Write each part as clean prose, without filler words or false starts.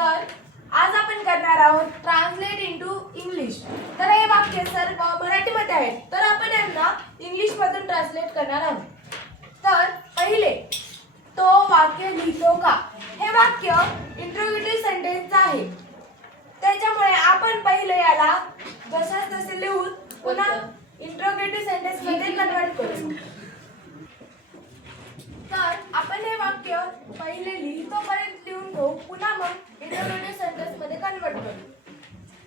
तर आज आपण करणार आहोत ट्रान्सलेट इनटू इंग्लिश। तर हे वाक्य सर्व मराठीमध्ये आहेत, तर आपण यांना इंग्लिश मधून ट्रान्सलेट करणार आहोत। तर पहिले, तो वाक्य लिहितो का? हे वाक्य इंट्रोगेटिव्ह सेंटेन्स आहे, त्याच्यामुळे आपण पहिले याला जशास तसे लिहून पुन्हा इंट्रोगेटिव्ह सेंटेन्स मध्ये कन्वर्ट करू। तर आपण हे वाक्य पहिले लिहितोपर्यंत लिहून घेऊ, पुन्हा मग इंट्रोगेटिव्ह सेंटेन्स मध्ये कन्वर्ट करू।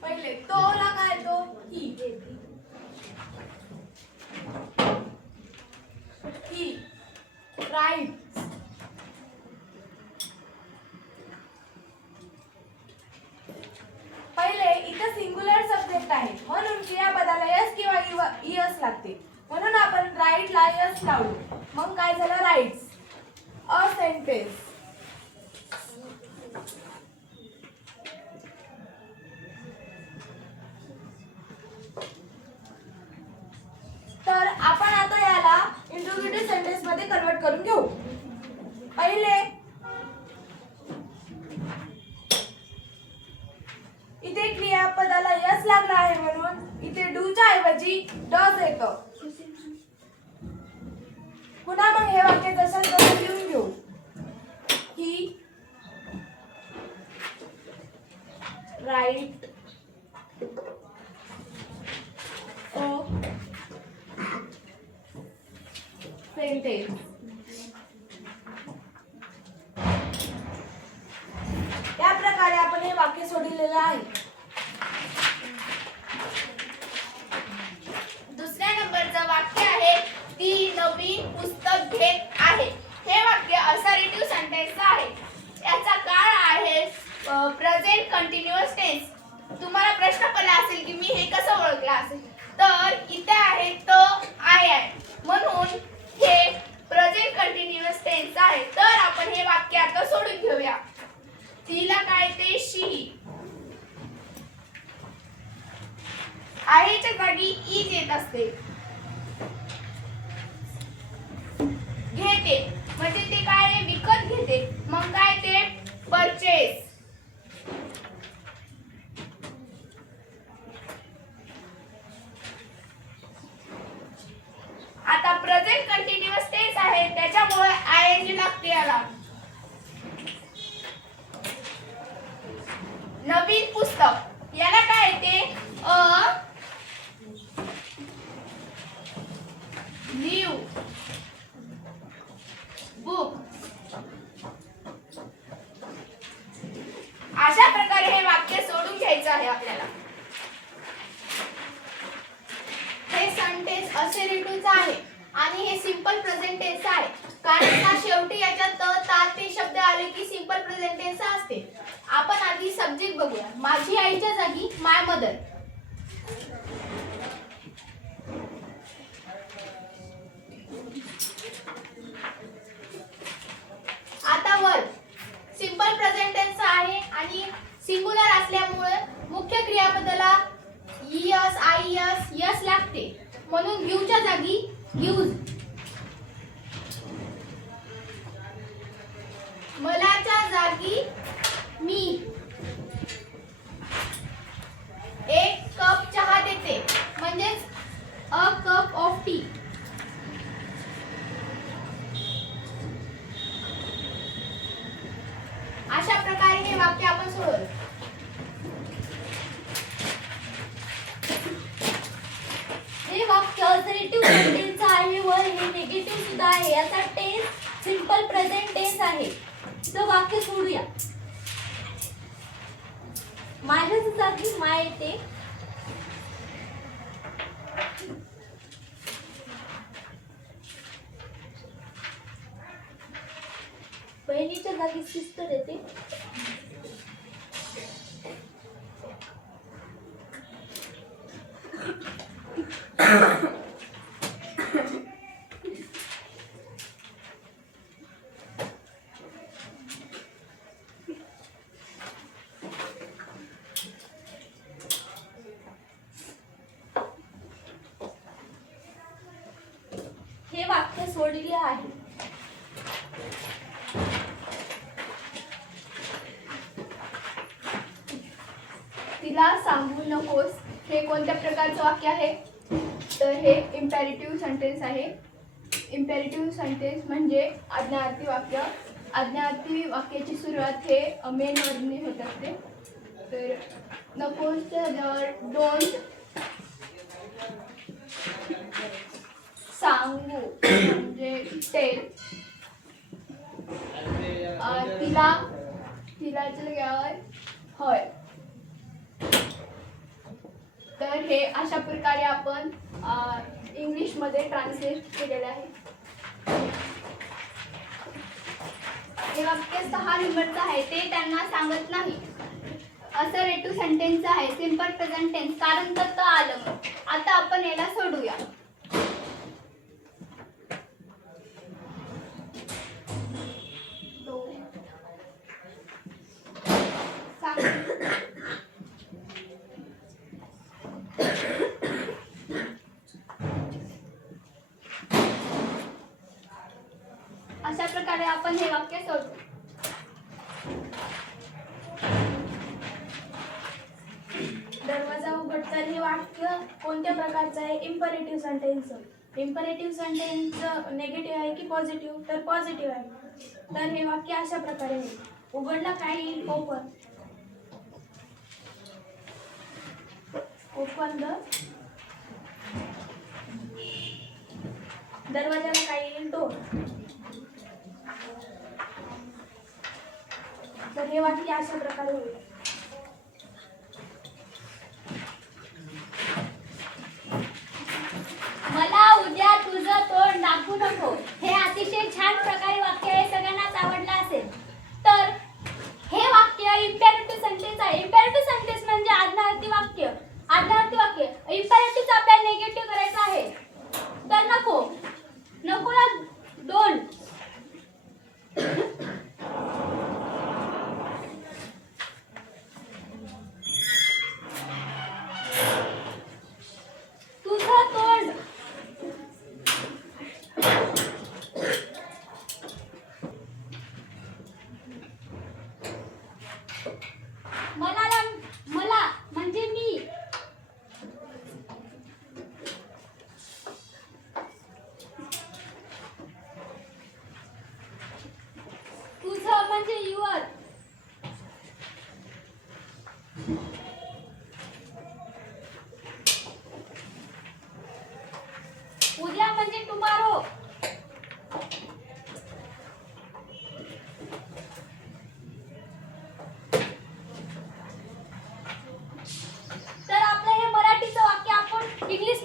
पहिले तो ला काय तो ही राईट्स। पहिले इथे सिंग्युलर सब्जेक्ट आहे, म्हणून क्रियापदाला यस किंवा ईएस लागते, म्हणून आपण राईट ला यस लावू। मग काय झालं? Writes a sentence. तर आपण आता याला इंट्रोगेटिव्ह सेंटेन्स मध्ये कन्वर्ट करून घेऊ। पहिले इथे क्रियापदाला यस लागला आहे, म्हणून इथे डूच्या ऐवजी डज येतं। पुन्हा मग हे वाक्य जसं तसं लिहून घेऊ। ही राईट अ सेंटेन्स। या प्रकारे आपण हे वाक्य सोडलेलं आहे। दुसऱ्या नंबरचं वाक्य आहे, ती नवीन पुस्तक घेत आहे। हे वाक्य असर्टिव्ह सेंटेन्स आहे। याचा काळ आहे प्रेझेंट कंटिन्युअस टेन्स। तुम्हाला प्रश्न पडला असेल की मी हे कसं ओळखलं असेल, तर इथे आहे तो आहे, म्हणून हे प्रेझेंट कंटिन्युअस टेन्स आहे। तर आपण हे वाक्य आता सोडून घेऊया। तिला काय ते शी आहेच्या जागी इज येत असते। घेते म्हणजे ते काय विकत घेते, मग काय ते परचेस। आता प्रेझेंट कंटिन्युअस टेन्स आहे, त्याच्यामुळे आयएनजी लागते याला। नवीन पुस्तक याला काय ते अ न्यू बुक। अशा प्रकारे हे वाक्य सोडून घ्यायचं आहे आपल्याला। हे सेंटेन्स असर्टिव्ह आहे आणि हे सिंपल प्रेझेंट टेन्स आहे, कारण का शेवटी याच्यात ता ते शब्द आले की सिंपल प्रेझेंट टेन्स असते। आपण आधी सब्जेक्ट बघूया। माझी आईच्या जागी माय मदर। आता वर्ब सिंपल प्रेझेंट टेन्स आहे आणि सिंग्युलर असल्यामुळे मुख्य क्रियापदाला ईएस आयएस यस लागते, म्हणून गिव्हच्या जागी गिव्ज। मलाच्या जागी मी। एक कप चहा देते, म्हणजेच अ कप ऑफ टी। अशा प्रकारे हे वाक्य आपण सोडवलं। हे वाक्य असर्टिव्ह सेंटेन्स आहे व हे निगेटिव्ह सुद्धा आहे। याचा टेन्स सिंपल प्रेझेंट टेन्स आहे। तर वाक्य सोडूया। माझ्या जागी माय येते, बहिणीच्या जागी सिस्टर येते, हे वाक्य सोडले आहे। मला सांगू नकोस हे कोणत्या प्रकारचं वाक्य आहे? तर हे इम्पेरेटिव्ह सेंटेन्स आहे. इम्पेरेटिव्ह सेंटेन्स म्हणजे आज्ञार्थी वाक्य. आज्ञार्थी वाक्याची सुरुवात हे मेन वर्बने होत असते. तर नकोसच्या जागेवर डोंट सांगू म्हणजे टेल. तिलाच्या जागेवर हर. तर हे अशा प्रकारे आपण इंग्लिशमध्ये ट्रान्सलेट केलेलं आहे. हे वाक्य 6 नंबरचं आहे, ते त्यांना सांगत नाही. असर्टिव्ह सेंटेन्स आहे, सिंपल प्रेझेंट टेन्स, कारण तर आलं. आता आपण याला सोडूया. अशा प्रकारे आपण हे वाक्य सोडू. दरवाजा उघडताना हे वाक्य कोणत्या प्रकारचं आहे? Imperative sentence. Imperative sentence negative आहे की पॉझिटिव्ह? तर पॉझिटिव्ह आहे. तर हे वाक्य अशा प्रकारे आहे. उघडला काय येईल? ओपन. Open the. दरवाजाला काय येईल? डोर. तर हे वाक्य अशा प्रकारे होईल. मला उद्या तुझं तोंड दाखवू नको. हे अतिशय छान प्रकारे वाक्य आहे, सगळ्यांनाच आवडलं असेल. तर हे वाक्य इम्पेरेटिव्ह सेंटेन्स आहे. इम्पेरेटिव्ह सेंटेन्स म्हणजे आज्ञार्थी वाक्य. आज्ञार्थी वाक्य. इम्पेरेटिव्हचा आपल्याला निगेटिव्ह करायचा आहे. तर नको ना डोंट. तुझं तोंड. मला म्हणजे मी. तुझं म्हणजे युअर. उद्या म्हणजे टुमारो. तर आपलं हे मराठीचं वाक्य आपण इंग्लिश